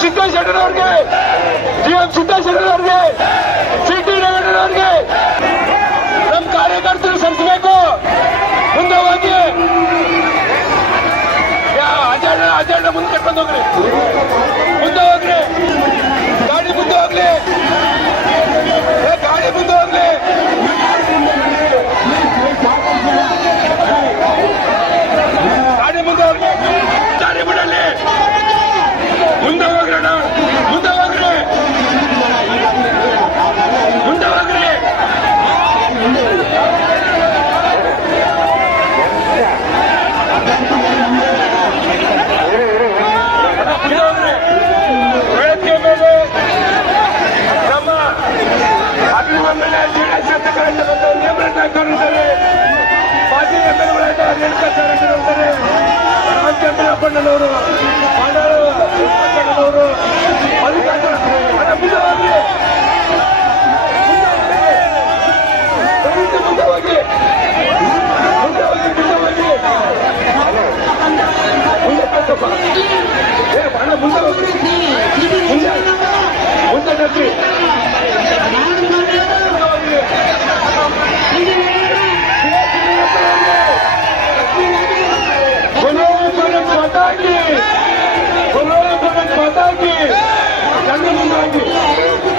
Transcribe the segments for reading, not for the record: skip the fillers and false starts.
ಸಿದ್ದೇಶ್ವರನವ್ರಿಗೆ, ಸಿದ್ದೇಶ್ವರನವ್ರಿಗೆ, city ರೇವಣ್ಣನವ್ರಿಗೆ ನಮ್ಮ ಕಾರ್ಯಕರ್ತರು ಸಲ್ಲಿಸಬೇಕು. ಮುಂದೆ ಹೋಗಿ ಅಜೆಂಡ ಮುಂದೆ ಕಟ್ಕೊಂಡು ಹೋಗ್ರಿ, ಮುಂದೆ ಹೋಗ್ರಿ, ಗಾಡಿ ಮುಂದೆ ಹೋಗ್ಲಿ, ಗಾಡಿ ಮುಂದೆ ಹೋಗ್ಲಿ. ಗಾಡಿ ಮುಂದೆ ಹೋಗ್ಲಿ, ಗಾಡಿ ಬಿಡಲಿ, ಮುಂದೆ ಹೋಗ್ರಣ, ಮುಂದೆ ಹೋಗ್ರಿ, ಮುಂದೆ ಹೋಗ್ರಿ. ಬೆಳಗ್ಗೆ ಮೇಲೆ ನಮ್ಮ ಅಭಿಮಾನ ಶಾಸಕರಾಗಿದ್ದಾರೆ, ಮಾಜಿ ಎಂಎಲ್ಎಗಳಾದ ರೇಣುಕಾಚಾರ್ಯರು, ರಾಮಚಂದ್ರಪ್ಪಣ್ಣನವರು, ಅವರು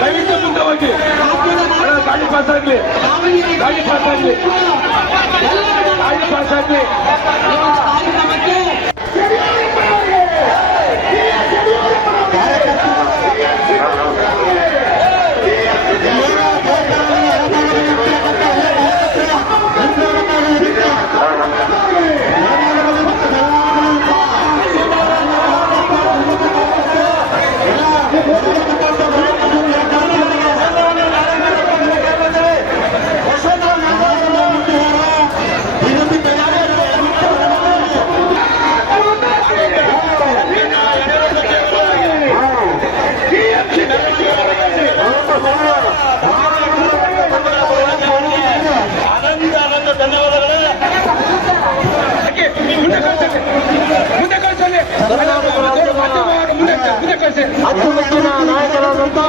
ದಯವಿಟ್ಟು ಮುಂದೆ ಹೋಗಿ, ಗಾಡಿ ಪಾಸ್ ಆಗ್ಲಿ, ಗಾಡಿ ಪಾಸ್ ಆಗ್ಲಿ, ಗಾಡಿ ಪಾಸ್ ಆಗ್ಲಿ. ಅಚ್ಚುಮೆಚ್ಚಿನ ನಾಯಕರಾದಂತ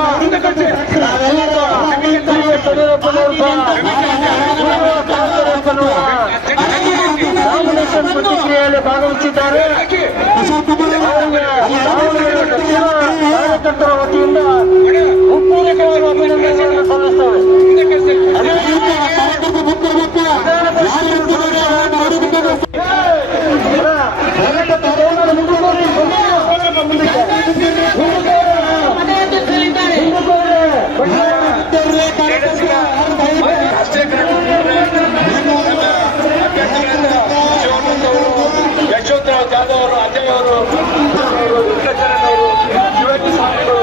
ನಾಮಿನೇಷನ್ ಪ್ರತಿಕ್ರಿಯೆಯಲ್ಲಿ ಭಾಗವಹಿಸಿದ್ದಾರೆ. ಕಾರ್ಯಕರ್ತರ ವತಿಯಿಂದ ಉತ್ಪೂರ್ವಕವಾದ ಅಭಿನಂದನೆಗಳನ್ನು ಸಲ್ಲಿಸುತ್ತೇವೆ. ಯಶವಂತರಾವ್ ಜಾಧವ್ ಅವರು, ಅಜಯ್ ಅವರು, ಶಿವಾಜಿ ಸ್ವಾಮಿಗಳು,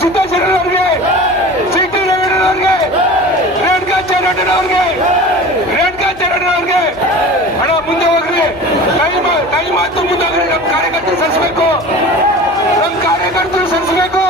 ಸಿದ್ದೇಶ್ವರನವ್ರಿಗೆ, ಸಿಟಿ ರೇವಣ್ಣನವ್ರಿಗೆ, ರೇಣುಕಾಚಾರ್ಯನವ್ರಿಗೆ ಹಣ ಮುಂದೆ ಹೋಗ್ರಿ, ಟೈಮ್ ಆಯ್ತು, ಮುಂದೆ ಹೋಗ್ರಿ. ನಮ್ಮ ಕಾರ್ಯಕರ್ತರು ಸಲ್ಲಿಸಬೇಕು, ನಮ್ಮ ಕಾರ್ಯಕರ್ತರು ಸಲ್ಲಿಸಬೇಕು.